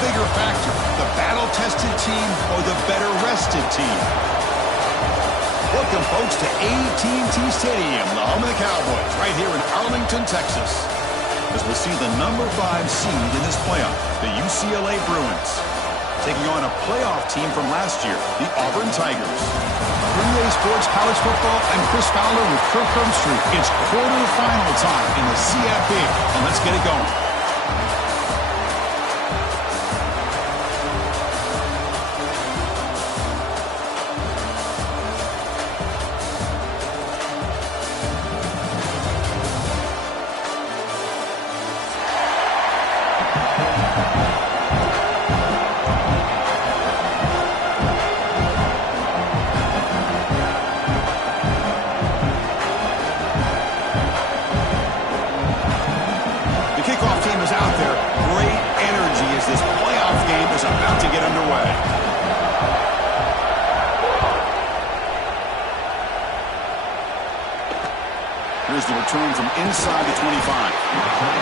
bigger factor, the battle-tested team or the better-rested team? Welcome, folks, to AT&T Stadium, the home of the Cowboys, right here in Arlington, Texas, as we'll see the number 5 seed in this playoff, the UCLA Bruins, taking on a playoff team from last year, the Auburn Tigers. 3A Sports College Football, I'm Chris Fowler with Kirk Herbstreit. It's quarterfinal time in the CFP, and let's get it going. Here's the return from inside the 25.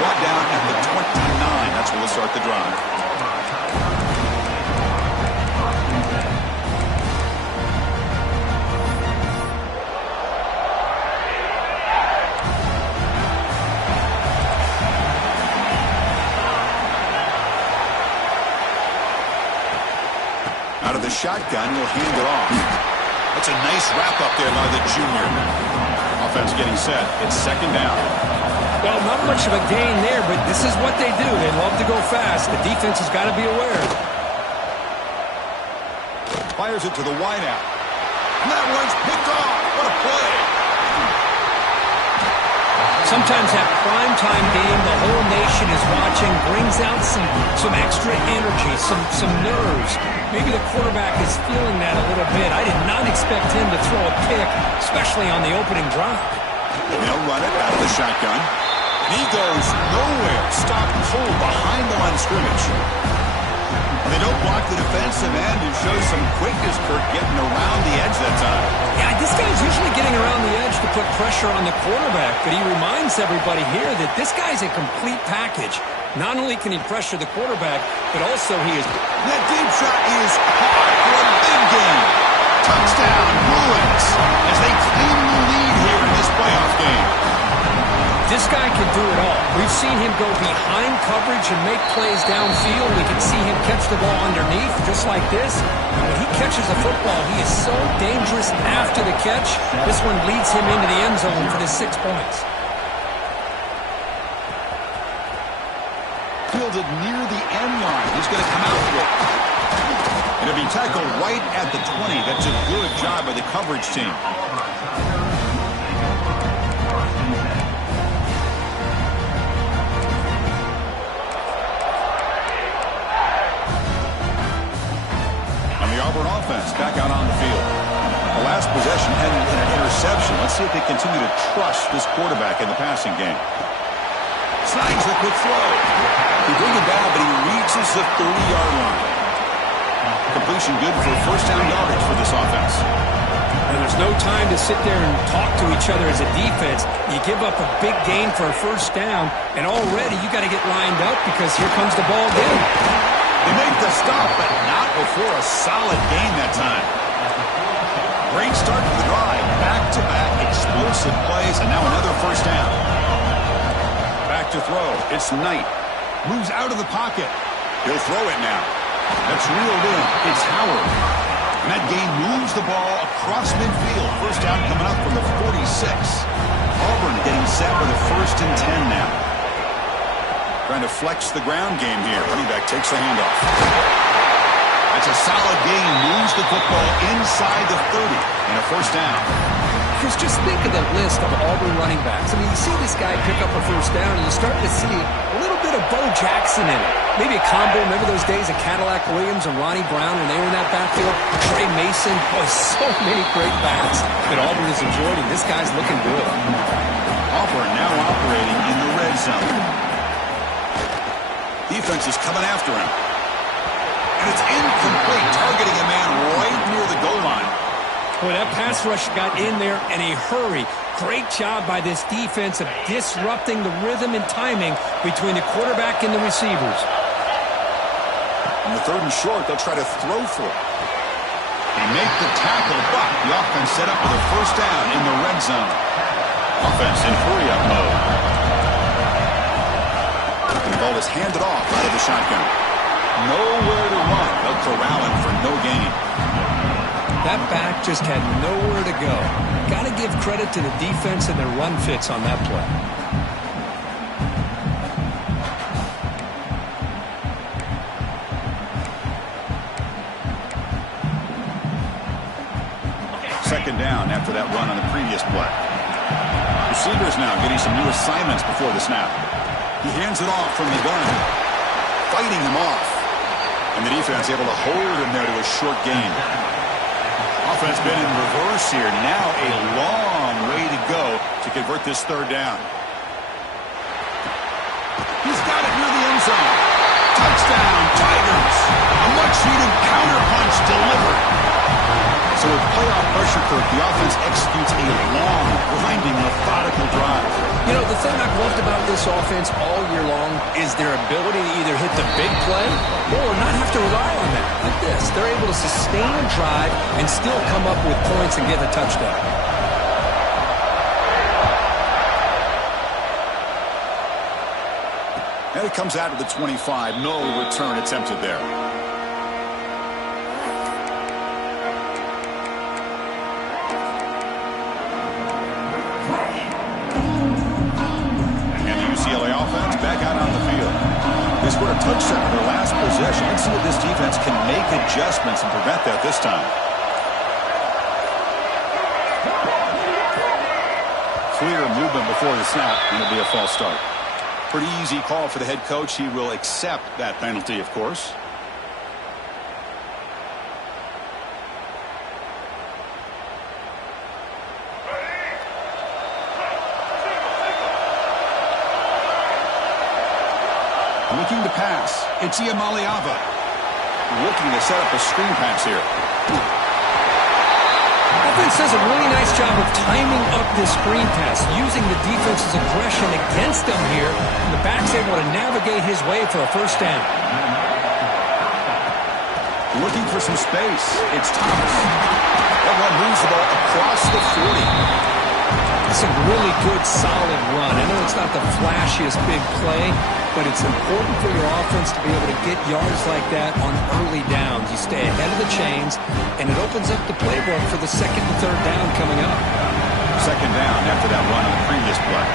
Brought down at the 29. That's where they'll start the drive. Out of the shotgun, he'll hand it off. That's a nice wrap up there by the junior. Offense getting set. It's second down. Well, not much of a gain there, but this is what they do. They love to go fast. The defense has got to be aware. Fires it to the wideout. And that one's picked off. What a play. Sometimes that primetime game, the whole nation is watching, brings out some extra energy, some nerves. Maybe the quarterback is feeling that a little bit. I did not expect him to throw a pick, especially on the opening drive. They'll run it out of the shotgun. He goes nowhere. Stop pull behind the line of scrimmage. They don't block the defensive end and show some quickness, Kirk, getting around the edge that time. Yeah, this guy's usually getting around the edge to put pressure on the quarterback, but he reminds everybody here that this guy's a complete package. Not only can he pressure the quarterback, but also he is... That deep shot is hard for a big game. Touchdown, Bruins, as they claim the lead here in this playoff game. This guy can do it all. We've seen him go behind coverage and make plays downfield. We can see him catch the ball underneath, just like this. And when he catches a football, he is so dangerous after the catch. This one leads him into the end zone for the 6 points. Fielded near the end line. He's going to come out with it. And it'll be tackled right at the 20. That's a good job by the coverage team. Auburn offense back out on the field. The last possession ended in an interception. Let's see if they continue to trust this quarterback in the passing game. Signs a quick throw. He bring him down, but he reaches the 30-yard line. Completion good for first down yardage for this offense. And there's no time to sit there and talk to each other as a defense. You give up a big gain for a first down, and already you got to get lined up because here comes the ball again. They make the stop, but not before a solid gain that time. Great start to the drive. Back-to-back explosive plays, and now another first down. Back to throw. It's Knight. Moves out of the pocket. He'll throw it now. That's reeled in. It's Howard. And that gain moves the ball across midfield. First down coming up from the 46. Auburn getting set for the 1st and 10 now. Trying to flex the ground game here. Running back takes the handoff. That's a solid gain. Moves the football inside the 30. And a first down. Chris, just think of the list of Auburn running backs. I mean, you see this guy pick up a first down, and you start to see a little bit of Bo Jackson in it. Maybe a combo. Remember those days of Cadillac Williams and Ronnie Brown when they were in that backfield? Trey Mason. Boy, so many great backs that Auburn is enjoying. This guy's looking good. Auburn now operating in the red zone. Defense is coming after him. And it's incomplete, targeting a man right near the goal line. Boy, that pass rush got in there in a hurry. Great job by this defense of disrupting the rhythm and timing between the quarterback and the receivers. On the 3rd and short, they'll try to throw for it. They make the tackle, but the offense set up with a first down in the red zone. Offense in hurry-up mode. The ball is handed off out of the shotgun. Nowhere to run. They'll corral him for no gain. That back just had nowhere to go. Got to give credit to the defense and their run fits on that play. Second down after that run on the previous play. Receivers now getting some new assignments before the snap. He hands it off from the gun, fighting him off. And the defense able to hold him there to a short gain. Offense been in reverse here. Now a long way to go to convert this 3rd down. He's got it near the end zone. Touchdown, Tigers. A much-needed counterpunch delivered. So with playoff pressure, Kirk, the offense executes a long, grinding, methodical drive. You know, the thing I've loved about this offense all year long is their ability to either hit the big play or not have to rely on that. Like this, they're able to sustain a drive and still come up with points and get a touchdown. And it comes out of the 25. No return attempted there. Back out on the field. They scored a touchdown in their last possession. Let's see if this defense can make adjustments and prevent that this time. Clear movement before the snap, and it'll be a false start. Pretty easy call for the head coach. He will accept that penalty, of course. Looking to pass. It's Iamaleava. Looking to set up a screen pass here. Offense does a really nice job of timing up this screen pass, using the defense's aggression against them here, and the back's able to navigate his way for a first down. Looking for some space. It's Thomas. That one moves the ball across the 40. It's a really good, solid run. I know it's not the flashiest big play, but it's important for your offense to be able to get yards like that on early downs. You stay ahead of the chains, and it opens up the playbook for the 2nd and 3rd down coming up. Second down after that run on the previous play.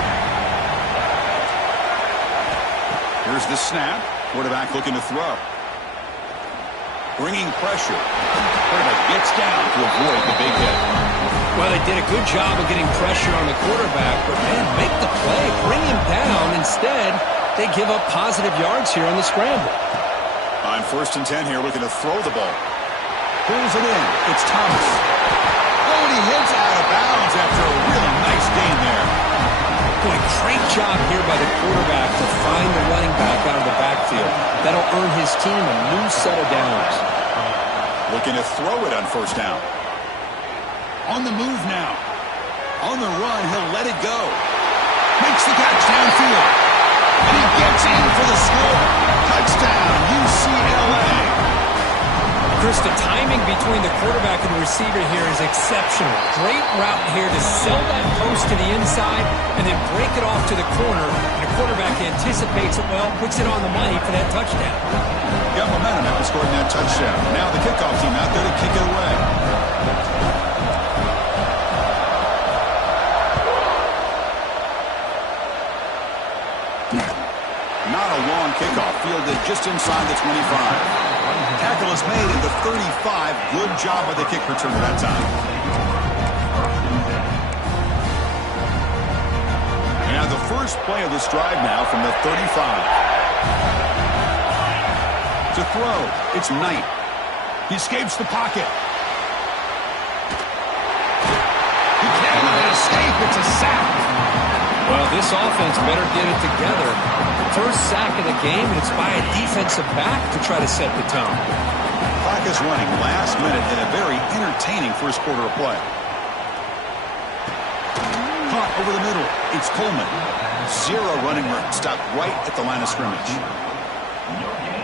Here's the snap. Quarterback looking to throw. Bringing pressure. Quarterback gets down to avoid the big hit. Well, they did a good job of getting pressure on the quarterback, but, man, make the play. Bring him down. Instead, they give up positive yards here on the scramble. On 1st and 10 here, looking to throw the ball. Pulls it in. It's Thomas. Oh, and he hits out of bounds after a really nice gain there. Boy, great job here by the quarterback to find the running back out of the backfield. That'll earn his team a new set of downs. Looking to throw it on 1st down. On the move now. On the run, he'll let it go. Makes the catch downfield. And he gets in for the score. Touchdown, UCLA. Chris, the timing between the quarterback and the receiver here is exceptional. Great route here to sell that post to the inside and then break it off to the corner. And the quarterback anticipates it well, puts it on the money for that touchdown. Got momentum after scoring that touchdown. Now the kickoff team out there to kick it away. Not a long kickoff, fielded just inside the 25. Tackle is made at the 35. Good job by the kick returner that time. And the first play of this drive now from the 35. To throw, it's Knight. He escapes the pocket. He cannot escape. It's a sack. Well, this offense better get it together. First sack of the game, and it's by a defensive back to try to set the tone. Clock is running last minute in a very entertaining first quarter of play. Caught over the middle. It's Coleman. Zero running room. Stopped right at the line of scrimmage.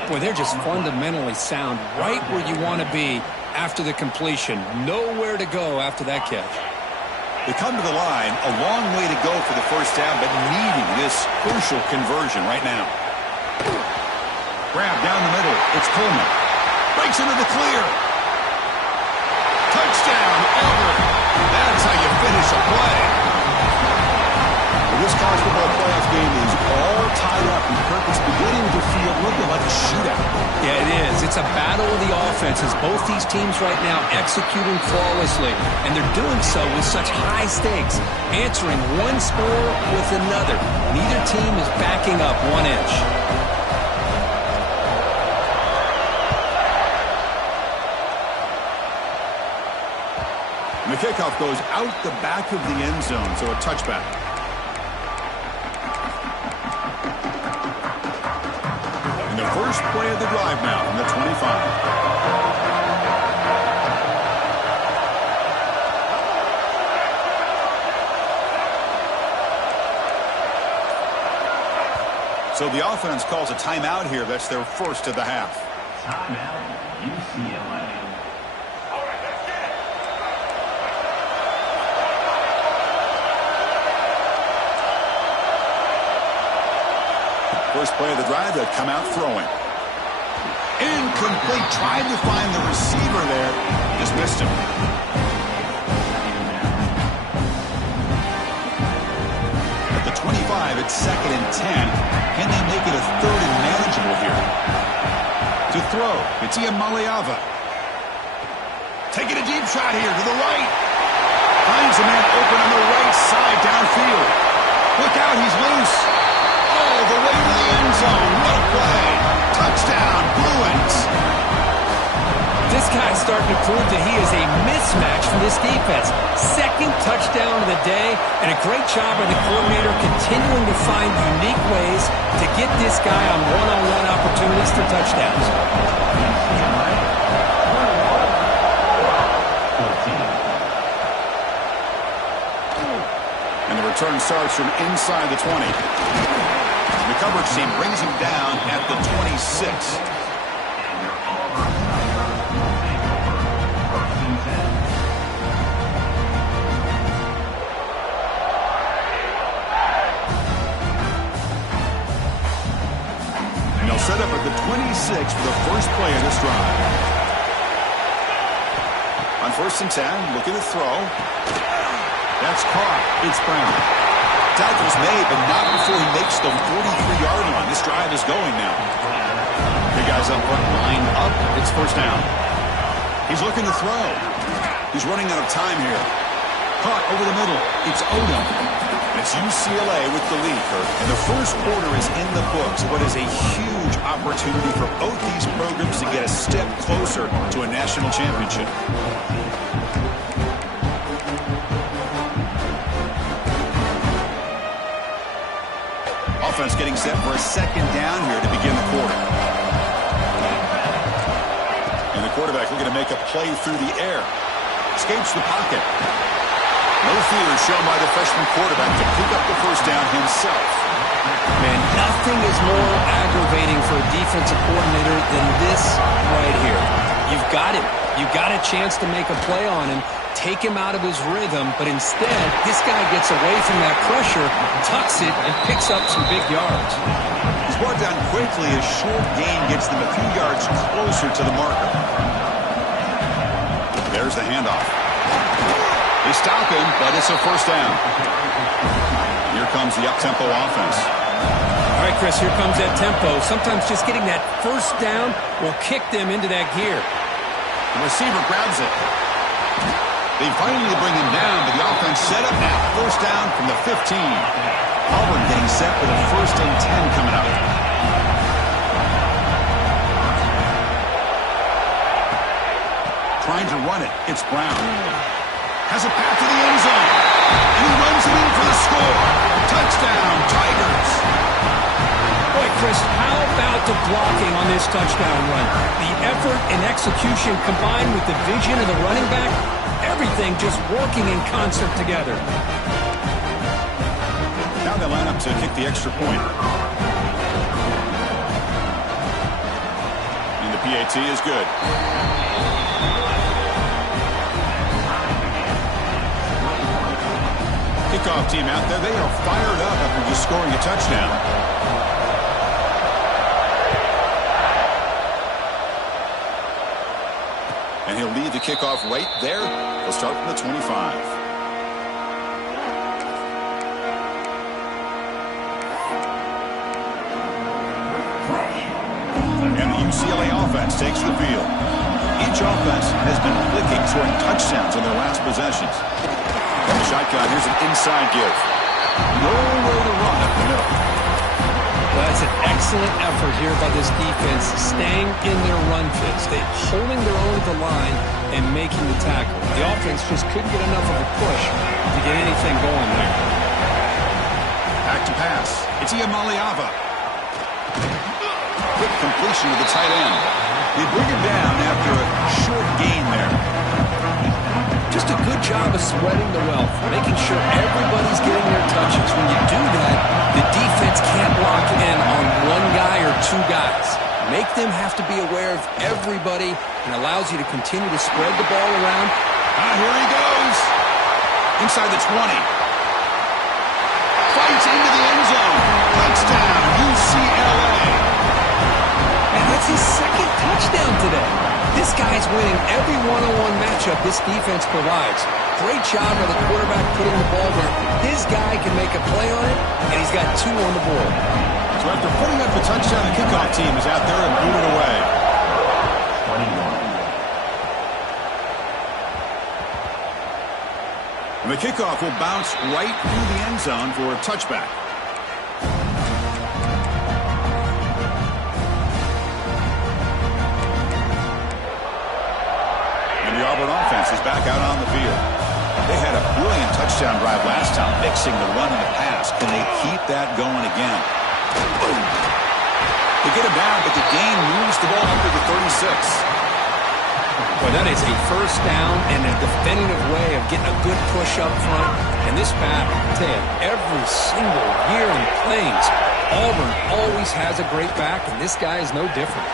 Boy, they're just fundamentally sound right where you want to be after the completion. Nowhere to go after that catch. They come to the line, a long way to go for the first down, but needing this crucial conversion right now. Grab down the middle. It's Coleman. Breaks into the clear. Touchdown, Everett. That's how you finish a play. Well, this college football playoff game is all tied up, and Kirk is beginning to feel a little bit like a shootout. Yeah, it is. It's a battle of the offenses. Both these teams right now executing flawlessly, and they're doing so with such high stakes, answering one score with another. Neither team is backing up 1 inch. And the kickoff goes out the back of the end zone, so a touchback. And the first play of the drive now from the 25. So the offense calls a timeout here. That's their first of the half. Timeout, UCLA. First play of the drive, they'll come out throwing. Incomplete. Tried to find the receiver there. Just missed him. At the 25, it's 2nd and 10. Can they make it a 3rd and manageable here? To throw, it's Ian Maliava. Taking a deep shot here to the right. Finds a man open on the right side downfield. Look out, he's loose. All the way to the end zone. What a play. Touchdown, Bruins. This guy's starting to prove that he is a mismatch for this defense. 2nd touchdown of the day, and a great job by the coordinator continuing to find unique ways to get this guy on one-on-one opportunities for touchdowns. And the return starts from inside the 20. The coverage team brings him down at the 26. And they'll set up at the 26 for the first play of this drive. On 1st and 10, looking to throw. That's caught. It's Brown. Tackle's made, but not before he makes the 43-yard line. This drive is going now. The guys up front lined up. It's 1st down. He's looking to throw. He's running out of time here. Caught over the middle. It's Odom. It's UCLA with the lead. And the first quarter is in the books. What is a huge opportunity for both these programs to get a step closer to a national championship. Offense getting set for a 2nd down here to begin the quarter. And the quarterback looking to make a play through the air. Escapes the pocket. No fear shown by the freshman quarterback to pick up the first down himself. Man, nothing is more aggravating for a defensive coordinator than this right here. You've got him. You've got a chance to make a play on him, take him out of his rhythm, but instead, this guy gets away from that pressure, tucks it, and picks up some big yards. He's brought down quickly. A short gain gets them a few yards closer to the marker. There's the handoff. They stop him, but it's a 1st down. Here comes the up-tempo offense. All right, Chris, here comes that tempo. Sometimes just getting that 1st down will kick them into that gear. The receiver grabs it. They finally bring him down, but the offense set up now. 1st down from the 15. Auburn getting set with a 1st and 10 coming up. Trying to run it. It's Brown. Has a path to the end zone. And he runs it in for the score. Touchdown, Tigers. Boy, Chris, how about the blocking on this touchdown run? The effort and execution combined with the vision of the running back, everything just working in concert together. Now they line up to kick the extra point. PAT is good. Kickoff team out there. They are fired up after just scoring a touchdown. And he'll lead the kickoff right there. He'll start from the 25. And the UCLA offense takes the field. Each offense has been clicking, scoring touchdowns in their last possessions. From the shotgun, here's an inside give. Nowhere to run up the middle. That's an excellent effort here by this defense, staying in their run fits. They're holding their own at the line and making the tackle. The offense just couldn't get enough of a push to get anything going there. Back to pass. It's Iamaleava. Quick completion to the tight end. They bring him down after a short gain there. Just a good job of spreading the wealth, making sure everybody's getting their touches. When you do that, the defense can't lock in on one guy or two guys. Make them have to be aware of everybody and allows you to continue to spread the ball around. Here he goes. Inside the 20. Fights into the end zone. Touchdown, UCLA. And that's his second touchdown today. This guy's winning every one-on-one matchup this defense provides. Great job by the quarterback putting the ball where his guy can make a play on it, and he's got two on the board. So after putting up the touchdown, the kickoff team is out there and booted away. 21. And the kickoff will bounce right through the end zone for a touchback. The Auburn offense is back out on the field. They had a brilliant touchdown drive last time, mixing the run and the pass. Can they keep that going again? Boom. They get it down, but the gain moves the ball under the 36. Well, that is a first down and a definitive way of getting a good push up front. And this back, I tell you, every single year in plays, Auburn always has a great back, and this guy is no different.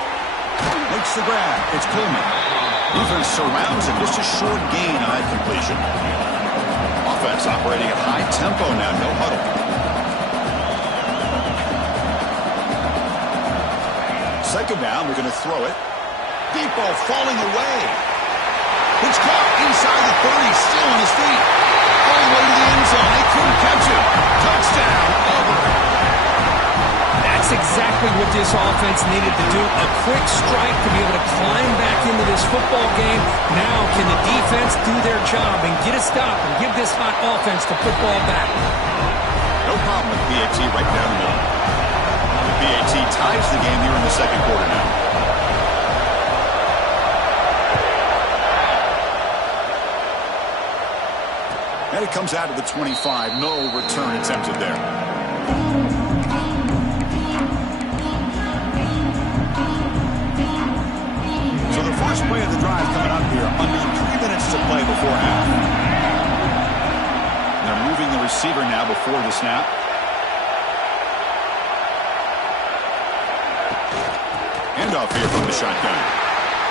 Makes the grab. It's Coleman. Defense surrounds him. Just a short gain on that completion. Offense operating at high tempo now. No huddle. Second down. We're going to throw it. Deep ball falling away. It's caught inside the 30. Still on his feet. All the way to the end zone. They couldn't catch him. Touchdown, Auburn. That's exactly what this offense needed to do. A quick strike to be able to climb back into this football game. Now can the defense do their job and get a stop and give this hot offense the football back? No problem with PAT right down the middle. The PAT ties the game here in the second quarter now. And it comes out of the 25. No return attempted there. So the first play of the drive coming up here, under 3 minutes to play before half. And they're moving the receiver now before the snap. Handoff here from the shotgun.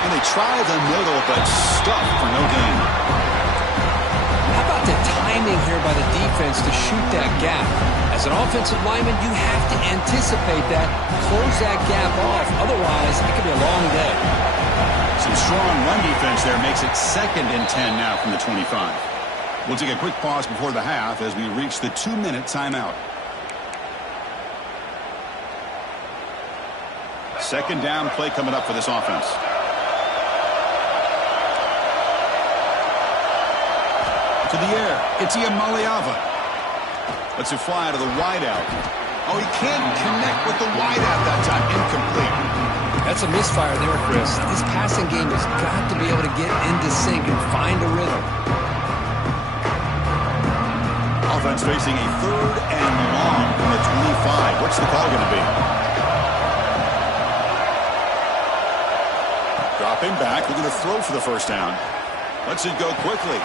And they try the middle, but stuck for no gain. How about the timing here by the defense to shoot that gap? As an offensive lineman, you have to anticipate that, close that gap off. Otherwise, it could be a long day. Some strong run defense there makes it 2nd and 10 now from the 25. We'll take a quick pause before the half as we reach the 2-minute timeout. Second down play coming up for this offense. To the air. It's Iamaleava. Lets it fly to the wideout. Oh, he can't connect with the wideout that time. Incomplete. That's a misfire there, Chris. This passing game has got to be able to get into sync and find a rhythm. Offense facing a 3rd and long from the 25. What's the call going to be? Dropping back. They're going to throw for the first down. Lets it go quickly.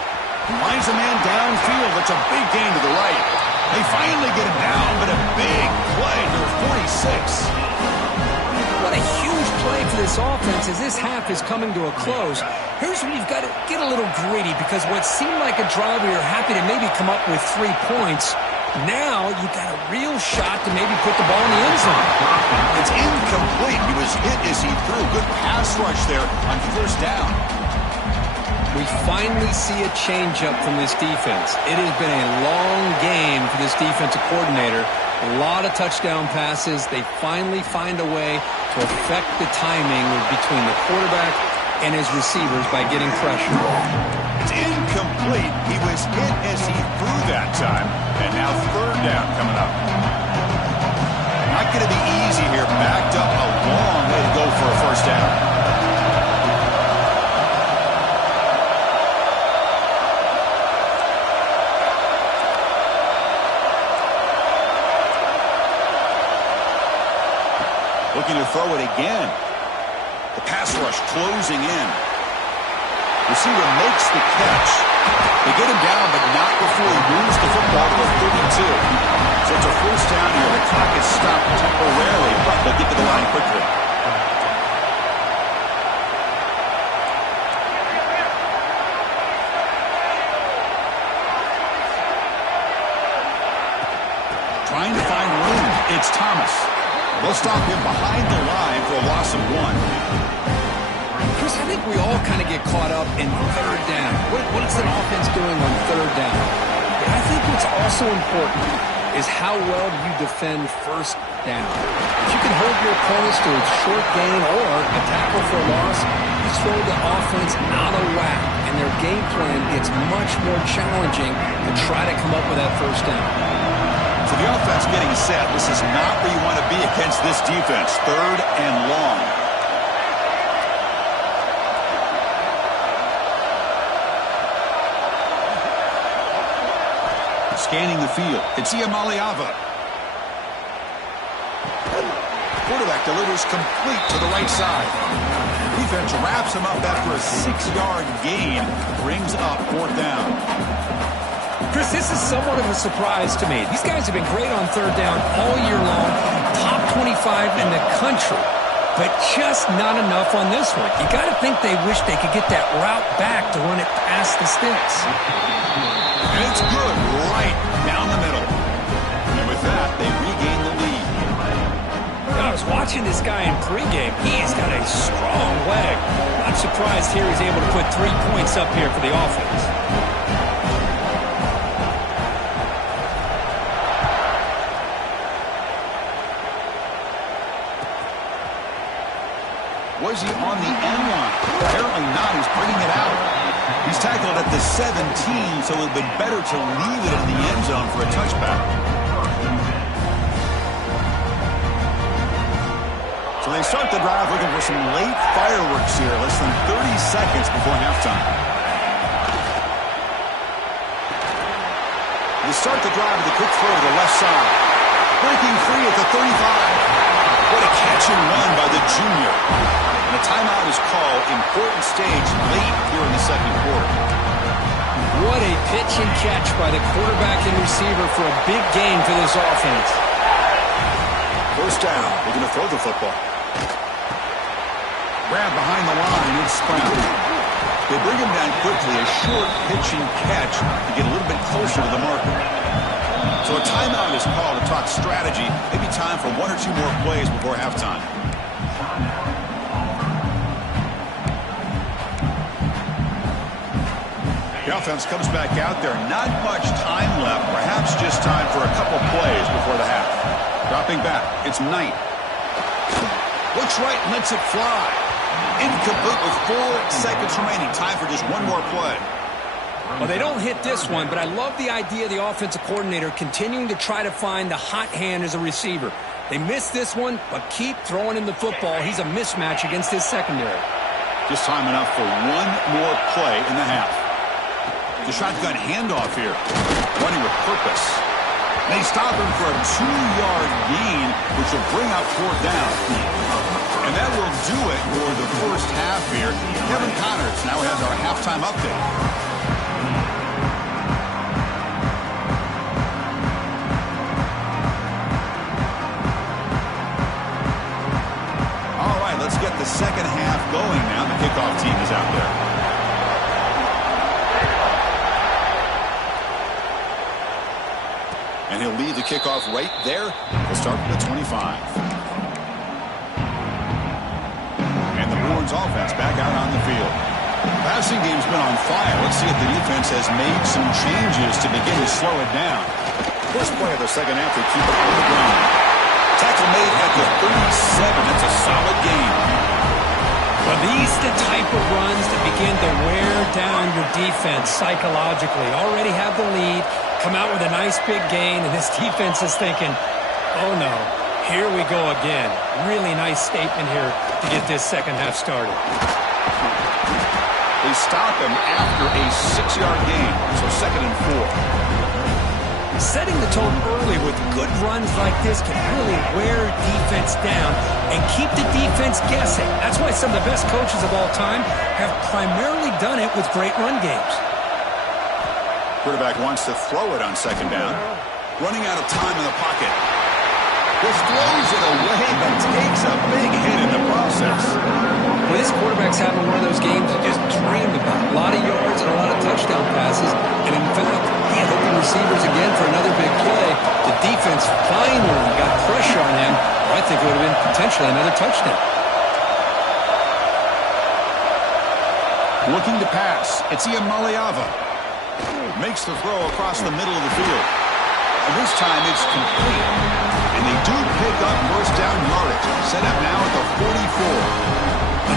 Finds a man downfield. That's a big gain to the right. They finally get him down, but a big play to 46. What a huge play for this offense as this half is coming to a close. Here's where you've got to get a little gritty, because what seemed like a drive where you're happy to maybe come up with 3 points, now you got a real shot to maybe put the ball in the end zone. It's incomplete. He was hit as he threw. Good pass rush there on first down. We finally see a change-up from this defense. It has been a long game for this defensive coordinator. A lot of touchdown passes. They finally find a way to affect the timing between the quarterback and his receivers by getting pressure. It's incomplete. He was hit as he threw that time. And now third down coming up. Not going to be easy here. Backed up a long way to go for a first down. Looking to throw it again. The pass rush closing in. Receiver makes the catch. They get him down, but not before he moves the football to the 32. So it's a first down here. The clock is stopped temporarily, but they'll get to the line quickly. Trying to find room. It's Thomas. They'll stop him behind the line for a loss of 1. Chris, I think we all kind of get caught up in third down. What's an offense doing on third down? But I think what's also important is how well you defend first down. If you can hold your opponents to a short gain or a tackle for a loss, you throw the offense out of whack, and their game plan gets much more challenging to try to come up with that first down. So the offense getting set. This is not where you want to be against this defense. Third and long. Scanning the field. It's Iamaleava. Quarterback delivers complete to the right side. Defense wraps him up after a 6-yard gain. Brings up fourth down. Chris, this is somewhat of a surprise to me. These guys have been great on third down all year long, top 25 in the country, but just not enough on this one. You got to think they wish they could get that route back to run it past the sticks. And it's good, right down the middle. And with that, they regain the lead. I was watching this guy in pregame. He's got a strong leg. Not surprised here he's able to put 3 points up here for the offense. Was he on the end line? Apparently not. He's bringing it out. He's tackled at the 17, so it would have been better to leave it in the end zone for a touchback. So they start the drive looking for some late fireworks here, less than 30 seconds before halftime. They start the drive with a quick throw to the left side. Breaking free at the 35. What a catch and run by the junior. And a timeout is called. Important stage late here in the second quarter. What a pitch and catch by the quarterback and receiver for a big gain for this offense. First down. Looking to throw the football. Grab behind the line. It's Sprout. They bring him down quickly. A short pitch and catch to get a little bit closer to the marker. So a timeout is called to talk strategy. Maybe time for 1 or 2 more plays before halftime. The offense comes back out there. Not much time left. Perhaps just time for a couple plays before the half. Dropping back. It's Knight. Looks right and lets it fly. Incomplete with 4 seconds remaining. Time for just 1 more play. Well, they don't hit this one, but I love the idea of the offensive coordinator continuing to try to find the hot hand as a receiver. They missed this one, but keep throwing him the football. He's a mismatch against his secondary. Just time enough for 1 more play in the half. The shotgun handoff here. Running with purpose. They stop him for a 2-yard gain, which will bring out fourth down. And that will do it for the first half here. Kevin Connors now has our halftime update. Let's get the second half going now. The kickoff team is out there. And he'll lead the kickoff right there. We'll start from the 25. And the Bruins offense back out on the field. Passing game's been on fire. Let's see if the defense has made some changes to begin to slow it down. First play of the second half, they keep it on the ground. Tackle made at the 37. That's a solid gain. Well, these are the type of runs that begin to wear down your defense psychologically. Already have the lead, come out with a nice big gain, and this defense is thinking, oh no, here we go again. Really nice statement here to get this second half started. They stop him after a 6-yard gain, so 2nd and 4. Setting the tone early with good runs like this can really wear defense down and keep the defense guessing. That's why some of the best coaches of all time have primarily done it with great run games. Quarterback wants to throw it on 2nd down. Running out of time in the pocket. Just throws it away, but takes a big hit in the process. Well, this quarterback's having one of those games he just dreamed about. A lot of yards and a lot of touchdown passes. And in fact, he had open receivers again for another big play. The defense finally got pressure on him. I think it would have been potentially another touchdown. Looking to pass. It's Iamaleava. Makes the throw across the middle of the field. And this time it's complete. And they do pick up first down yardage. Set up now at the 44.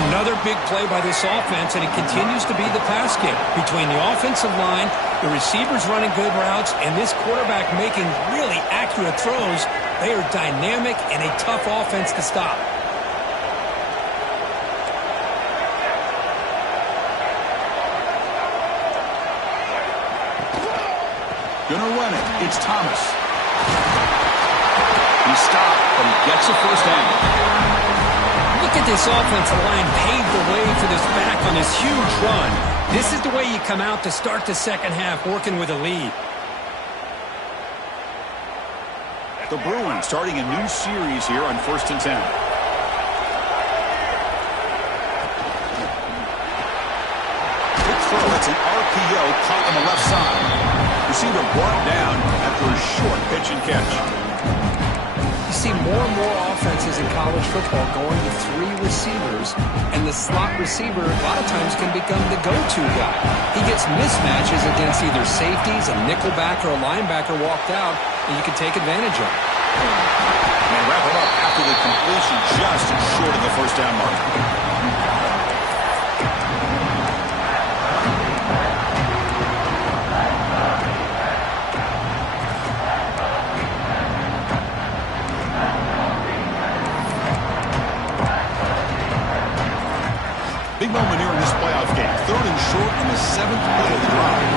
Another big play by this offense, and it continues to be the pass game. Between the offensive line, the receivers running good routes, and this quarterback making really accurate throws, they are dynamic and a tough offense to stop. Gonna run it. It's Thomas. He stopped, but he gets a first down. Look at this offensive line paved the way for this back on this huge run. This is the way you come out to start the second half, working with a lead. The Bruins starting a new series here on 1st and 10. Quick throw. It's an RPO caught on the left side. Receiver brought down after a short pitch and catch. You see more and more offenses in college football going to 3 receivers, and the slot receiver a lot of times can become the go-to guy. He gets mismatches against either safeties, a nickelback, or a linebacker walked out, and you can take advantage of it. And wrap it up after the completion just short of the first down mark. Big moment here in this playoff game. 3rd and short on the 7th play of the drive.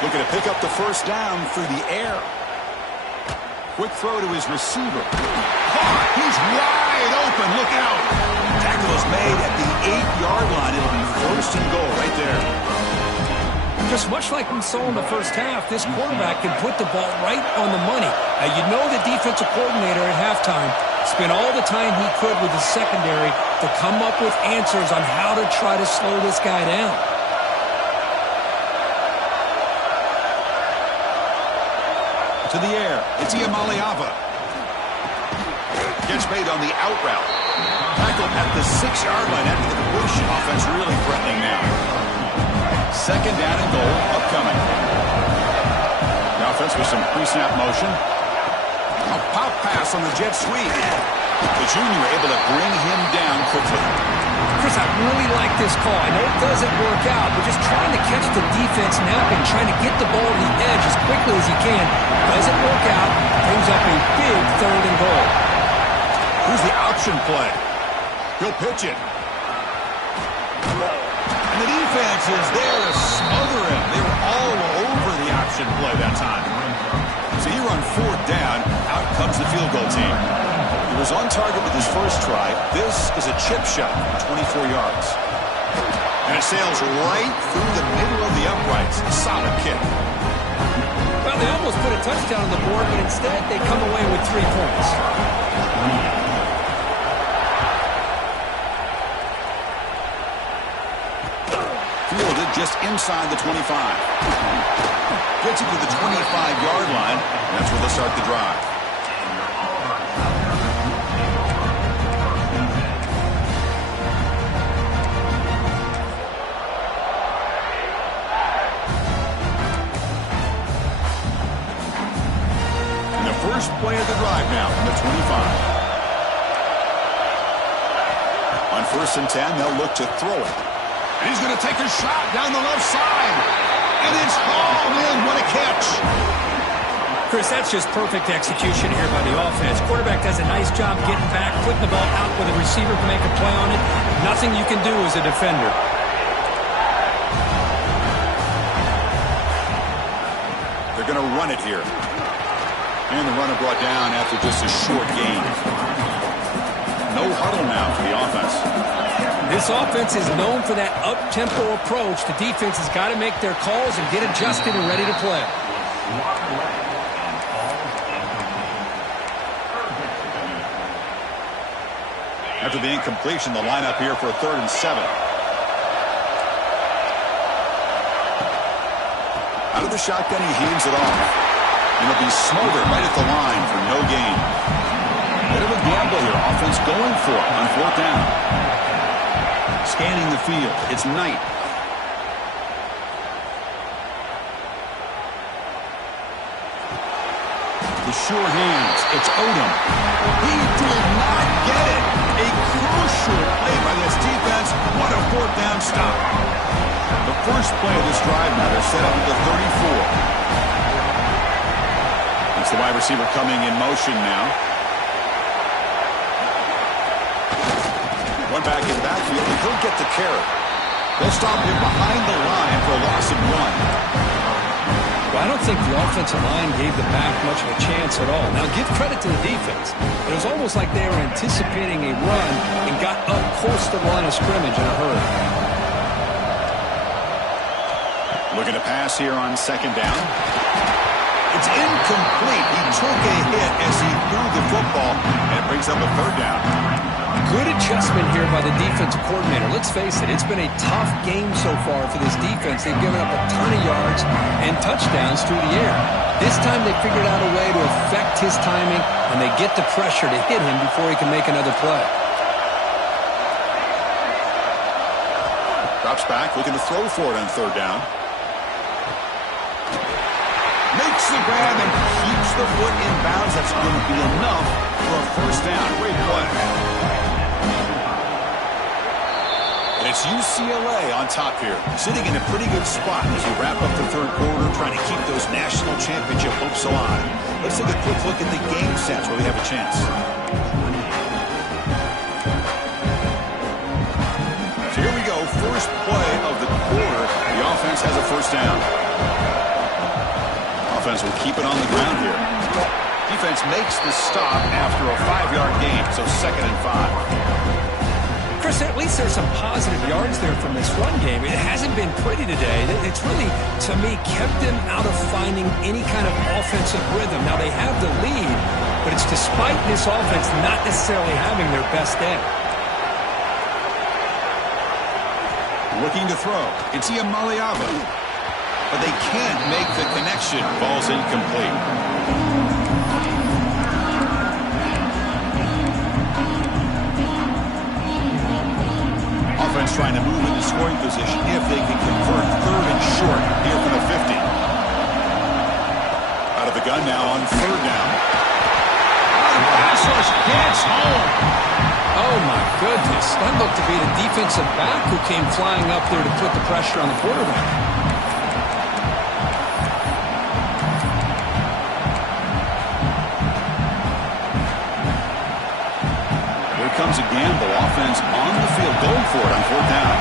Looking to pick up the first down through the air. Quick throw to his receiver. Caught. He's wide open. Look out. Tackle is made at the 8-yard line. It'll be 1st and goal right there. Just much like we saw in the first half, this quarterback can put the ball right on the money. Now, you know the defensive coordinator at halftime spent all the time he could with the secondary to come up with answers on how to try to slow this guy down. To the air. It's Iamaleava. Gets made on the out route. Tackled at the 6-yard line after the completion. Offense really threatening now. 2nd down and goal upcoming. The offense with some pre-snap motion. A pop pass on the jet sweep. The junior able to bring him down quickly. Chris, I really like this call. I know it doesn't work out, but just trying to catch the defense napping, trying to get the ball to the edge as quickly as you can. Doesn't work out. Brings up a big 3rd and goal. Here's the option play. He'll pitch it. And the defense is there to smother him. They were all over the option play that time. So here on 4th down, out comes the field goal team. He was on target with his first try. This is a chip shot from 24 yards. And it sails right through the middle of the uprights. A solid kick. Well, they almost put a touchdown on the board, but instead they come away with 3 points. Fielded just inside the 25. Gets it to the 25-yard line. That's where they'll start the drive. And the first play of the drive now from the 25. On 1st and 10, they'll look to throw it. And he's going to take a shot down the left side. And it's hauled in. What a catch. Chris, that's just perfect execution here by the offense. Quarterback does a nice job getting back, putting the ball out where the receiver can make a play on it. Nothing you can do as a defender. They're going to run it here. And the runner brought down after just a short gain. No huddle now for the offense. This offense is known for that up-tempo approach. The defense has got to make their calls and get adjusted and ready to play. After the incompletion, the lineup here for a 3rd and 7. Out of the shotgun, he hands it off. And it'll be smothered right at the line for no gain. Bit of a gamble here. Offense going for it on 4th down. Scanning the field. It's Knight. The sure hands. It's Odom. He did not get it. A crucial play by this defense. What a 4th down stop. The first play of this drive now, they're set up at the 34. That's the wide receiver coming in motion now. One back in the backfield, and he'll get the carry. They'll stop him behind the line for a loss of 1. Well, I don't think the offensive line gave the back much of a chance at all. Now, give credit to the defense. It was almost like they were anticipating a run and got up close to the line of scrimmage in a hurry. Looking to pass here on 2nd down. It's incomplete. He took a hit as he threw the football, and it brings up a 3rd down. Good adjustment here by the defensive coordinator. Let's face it, it's been a tough game so far for this defense. They've given up a ton of yards and touchdowns through the air. This time they figured out a way to affect his timing, and they get the pressure to hit him before he can make another play. Drops back, looking to throw for it on 3rd down. Makes the grab and keeps the foot in bounds. That's going to be enough for a 1st down. Great play. And it's UCLA on top here, sitting in a pretty good spot as we wrap up the 3rd quarter, trying to keep those national championship hopes alive. Let's take a quick look at the game sets where we have a chance. So here we go, first play of the quarter. The offense has a 1st down. Offense will keep it on the ground here. Defense makes the stop after a 5-yard gain, so 2nd and 5. Chris, at least there's some positive yards there from this run game. It hasn't been pretty today. It's really, to me, kept them out of finding any kind of offensive rhythm. Now, they have the lead, but it's despite this offense not necessarily having their best day. Looking to throw. It's Iamaleava. But they can't make the connection. Ball's incomplete. Offense trying to move into scoring position if they can convert 3rd and short here from the 50. Out of the gun now on 3rd down. Pass rush gets home. Oh, my goodness. That looked to be the defensive back who came flying up there to put the pressure on the quarterback. Comes a gamble. Offense on the field going for it on 4th down.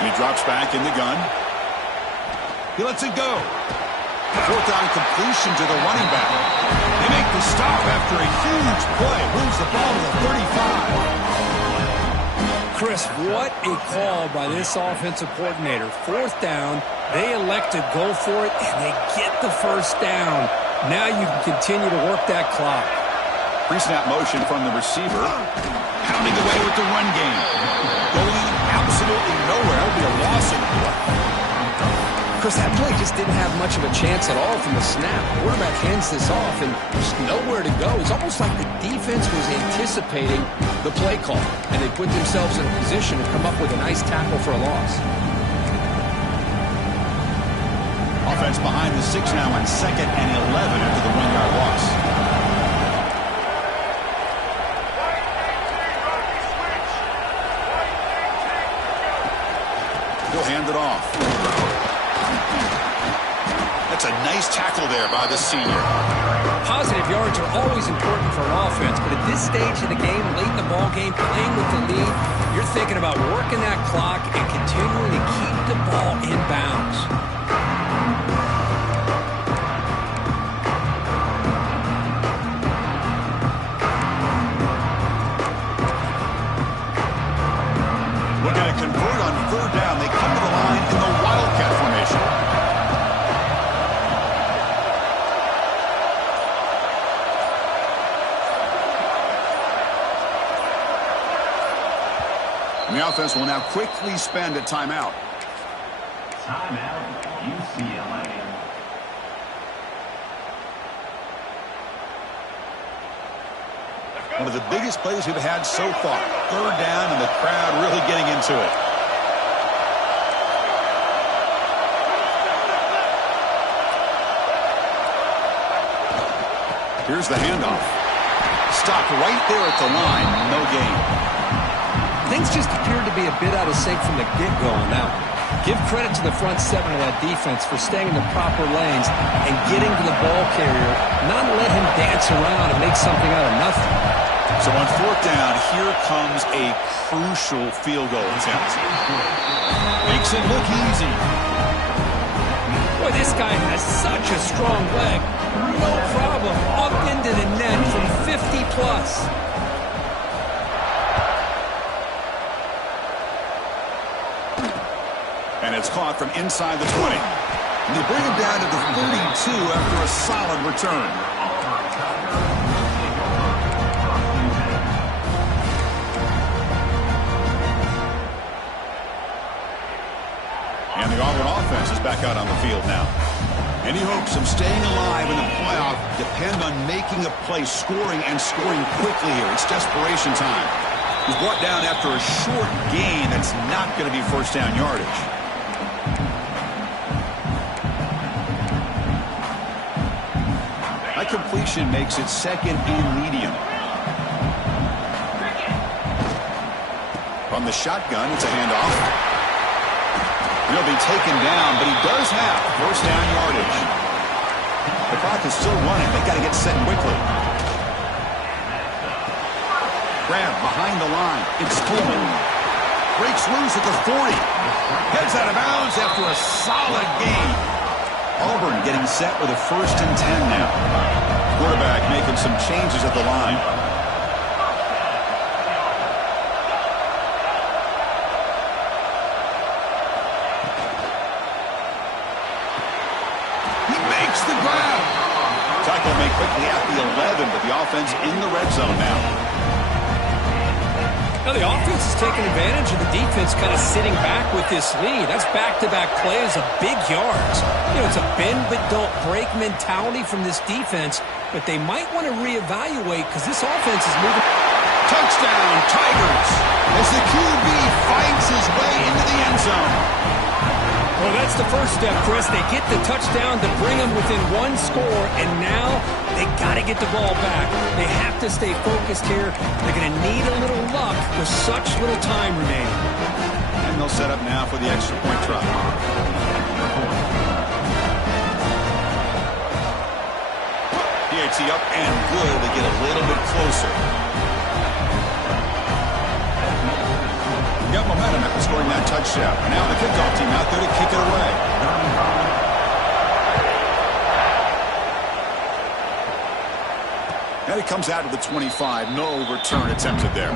And he drops back in the gun. He lets it go. Fourth down completion to the running back. They make the stop after a huge play. Moves the ball to the 35. Chris, what a call by this offensive coordinator. Fourth down, they elect to go for it, and they get the first down. Now you can continue to work that clock. Pre-snap motion from the receiver. Pounding away with the run game. Going absolutely nowhere. That would be a loss of play. Chris, that play just didn't have much of a chance at all from the snap. The quarterback hands this off, and there's nowhere to go. It's almost like the defense was anticipating the play call, and they put themselves in a position to come up with a nice tackle for a loss. Offense behind the 6 now on 2nd and 11 after the 1-yard loss. He'll hand it off. That's a nice tackle there by the senior. Positive yards are always important for an offense, but at this stage of the game, late in the ball game, playing with the lead, you're thinking about working that clock and continuing to keep the ball in bounds. Looking to convert on 3rd down. They come to the line in the Wildcat formation. And the offense will now quickly spend a timeout. Timeout, UCLA. One of the biggest plays we've had so far. 3rd down and the crowd really getting into it. Here's the handoff. Stopped right there at the line. No gain. Things just appeared to be a bit out of sync from the get-go on that one. Give credit to the front 7 of that defense for staying in the proper lanes and getting to the ball carrier, not let him dance around and make something out of nothing. So on 4th down, here comes a crucial field goal attempt. Makes it look easy. Boy, this guy has such a strong leg. No problem. Up into the net from 50-plus. And it's caught from inside the 20. And they bring him down to the 32 after a solid return. And the Auburn offense is back out on the field now. Any hopes of staying alive in the playoff depend on making a play, scoring, and scoring quickly here. It's desperation time. He's brought down after a short gain that's not going to be first down yardage. That completion makes it 2nd and medium. From the shotgun, it's a handoff. He'll be taken down, but he does have first down yardage. The clock is still running. They got to get set quickly. Grab behind the line. It's Coleman. Breaks loose at the 40. Heads out of bounds after a solid gain. Auburn getting set with a 1st and 10 now. Quarterback making some changes at the line. He makes the grab. Tackle made quickly at the 11, but the offense in the red zone now. Now the offense is taking advantage of the defense kind of sitting back with this lead. That's back-to-back plays of big yards. You know, it's a bend-but-don't-break mentality from this defense, but they might want to reevaluate because this offense is moving. Touchdown, Tigers, as the QB fights his way into the end zone. Well, that's the first step, Chris. They get the touchdown to bring them within 1 score, and now they got to get the ball back. They have to stay focused here. They're going to need a little luck with such little time remaining. And they'll set up now for the extra point try. PAT up and good. They get a little bit closer. Got momentum after scoring that touchdown. And now the kickoff team out there to kick it away. And it comes out to the 25. No return attempted there.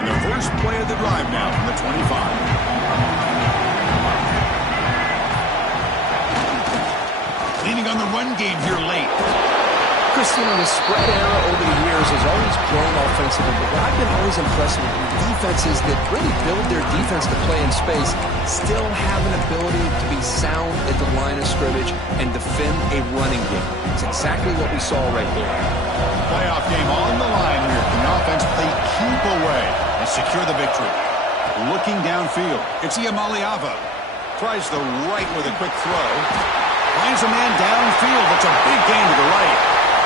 And the first play of the drive now from the 25. Leaning on the run game here late. Christian, the spread era over the years has always grown offensively, but what I've been always impressed with defenses that really build their defense to play in space still have an ability to be sound at the line of scrimmage and defend a running game. It's exactly what we saw right there. Playoff game on the line here. Can the offense play keep away and secure the victory? Looking downfield, it's Iamaleava. Tries the right with a quick throw. Finds a man downfield. It's a big gain to the right.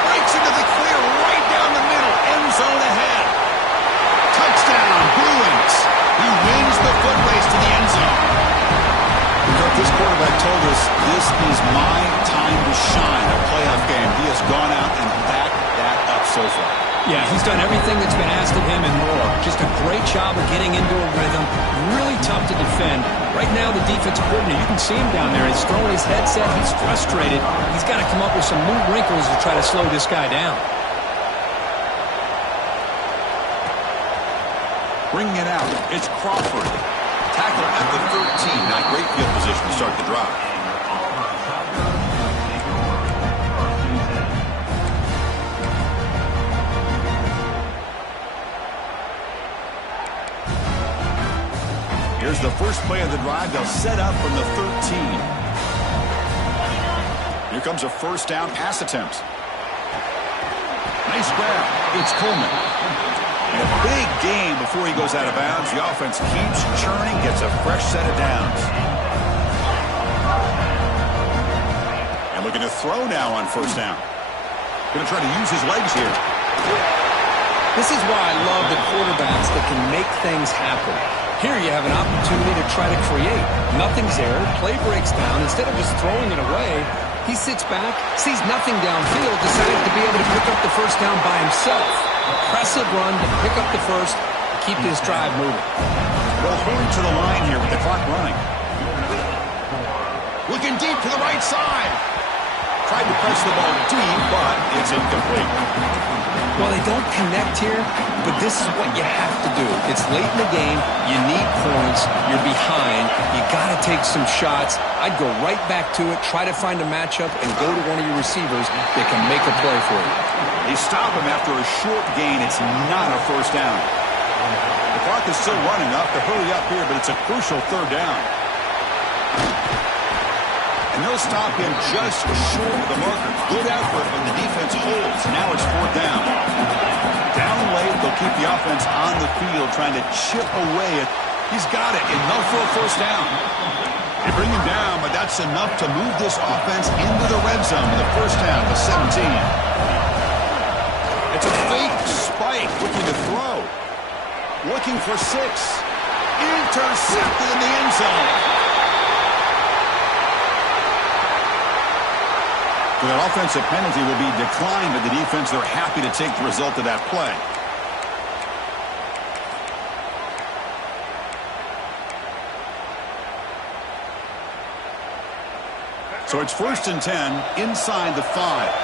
Breaks into the clear right down the middle. End zone ahead. Touchdown, Bruins. He wins the foot race to the end zone. This quarterback told us this is my time to shine, a playoff game. He has gone out and backed that up so far. Yeah, he's done everything that's been asked of him and more. Just a great job of getting into a rhythm. Really tough to defend. Right now, the defensive coordinator, you can see him down there. He's throwing his headset. He's frustrated. He's got to come up with some new wrinkles to try to slow this guy down. Bringing it out, it's Crawford. Tackle at the 13. Not great field position to start the drive. Here's the first play of the drive. They'll set up from the 13. Here comes a first down pass attempt. Nice grab. It's Coleman. And a big gain before he goes out of bounds. The offense keeps churning, gets a fresh set of downs. And looking to throw now on first down. Going to try to use his legs here. This is why I love the quarterbacks that can make things happen. Here you have an opportunity to try to create. Nothing's there. Play breaks down. Instead of just throwing it away, he sits back, sees nothing downfield, decides to be able to pick up the first down by himself. Impressive run to pick up the first, keep this drive moving. Well, hurry to the line here with the clock running. Looking deep to the right side. Tried to press the ball deep, but it's incomplete. Well, they don't connect here, but this is what you have to do. It's late in the game. You need points. You're behind. You got to take some shots. I'd go right back to it, try to find a matchup, and go to one of your receivers that can make a play for you. They stop him after a short gain. It's not a first down. The clock is still running up to hurry up here, but it's a crucial third down. And they'll stop him just short of the marker. Good effort, but the defense holds. Now it's fourth down. Down late, they'll keep the offense on the field, trying to chip away at. He's got it, enough for a first down. They bring him down, but that's enough to move this offense into the red zone with a first down to 17. It's a fake spike, looking to throw. Looking for 6. Intercepted in the end zone. So that offensive penalty will be declined by the defense. They're happy to take the result of that play. So it's 1st and 10 inside the 5.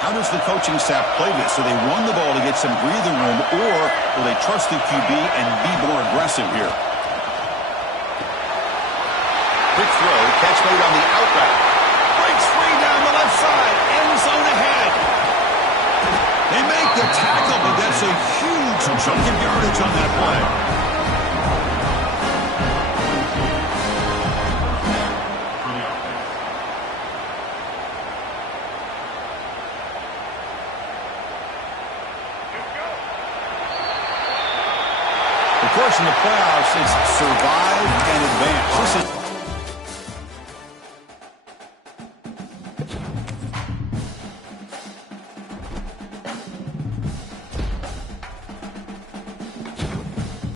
How does the coaching staff play this? So they run the ball to get some breathing room, or will they trust the QB and be more aggressive here? Quick throw, catch made on the out route. Breaks free down the left side. End zone ahead. They make the tackle, but that's a huge chunk of yardage on that play. Of course, in the playoffs, it's survive and advance. This